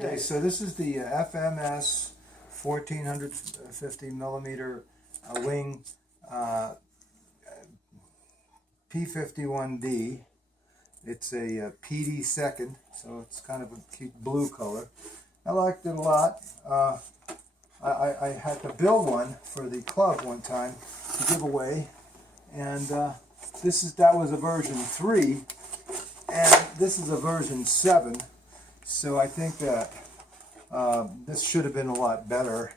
Okay, so this is the FMS 1450 millimeter wing P-51D. It's a PD second, so it's kind of a cute blue color. I liked it a lot. I had to build one for the club one time to give away, and that was a version 3, and this is a version 7. So I think that this should have been a lot better.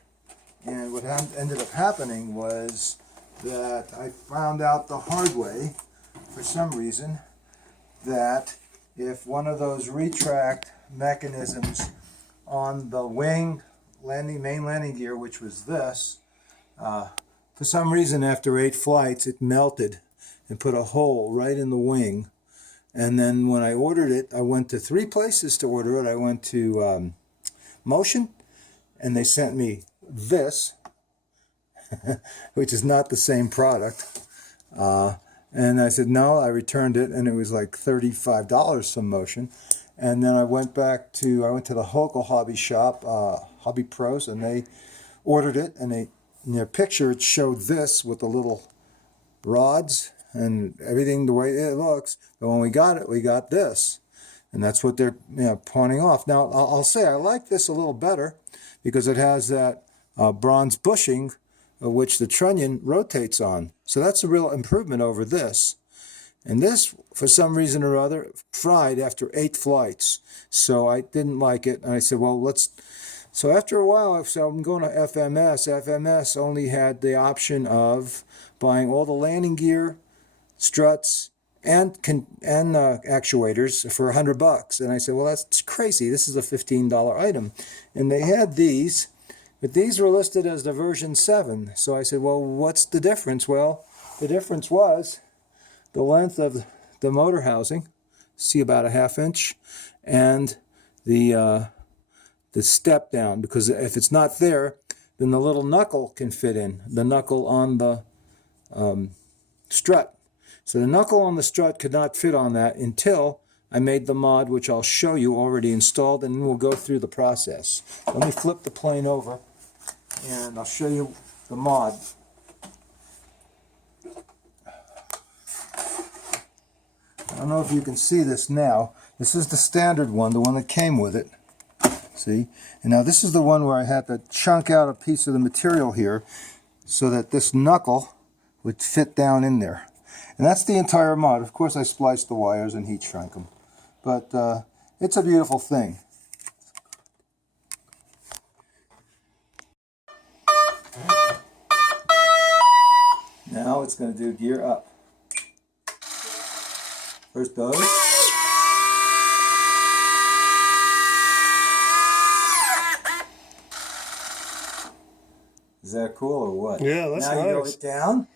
And what ended up happening was that I found out the hard way, for some reason, that if one of those retract mechanisms on the wing main landing gear, which was this, for some reason after 8 flights it melted and put a hole right in the wing. And then when I ordered it, I went to 3 places to order it. I went to Motion, and they sent me this, which is not the same product. And I said no, I returned it, and it was like $35 from Motion. And then I went to the local hobby shop, Hobby Pros, and they ordered it, and in their picture it showed this with the little rods and everything the way it looks. But when we got it, we got this, and that's what they're pawning off. Now I'll say I like this a little better because it has that bronze bushing, which the trunnion rotates on. So that's a real improvement over this. And this, for some reason or other, fried after 8 flights. So I didn't like it, and I said, well, so after a while, so I'm going to FMS. FMS only had the option of buying all the landing gear, struts, and actuators for $100. And I said, well, that's crazy. This is a $15 item. And they had these, but these were listed as the version 7. So I said, well, what's the difference? Well, the difference was the length of the motor housing, see about a 1/2 inch, and the step down, because if it's not there, then the little knuckle can fit in, the knuckle on the strut. So the knuckle on the strut could not fit on that until I made the mod, which I'll show you already installed, and we'll go through the process. Let me flip the plane over, and I'll show you the mod. I don't know if you can see this now. This is the standard one, the one that came with it. See? And now this is the one where I had to chunk out a piece of the material here so that this knuckle would fit down in there. And that's the entire mod. Of course I spliced the wires and heat shrunk them. But it's a beautiful thing. Now it's going to do gear up. First those. Is that cool or what? Yeah, that's nice. Now you go it down.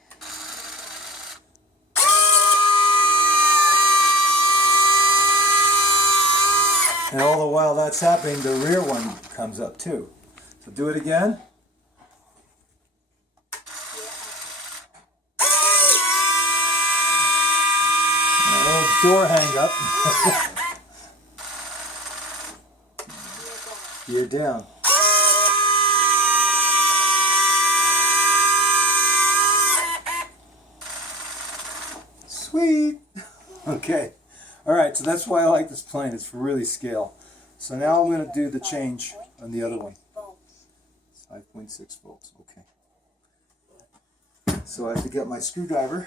And all the while that's happening, the rear one comes up too. So do it again. Door hang up. You're down. Sweet. Okay. All right. So that's why I like this plane. It's really scale. So now I'm going to do the change on the other one. 5.6 volts. Okay. So I have to get my screwdriver,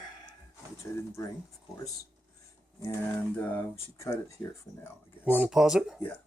which I didn't bring, of course. And we should cut it here for now, I guess. You want to pause it? Yeah.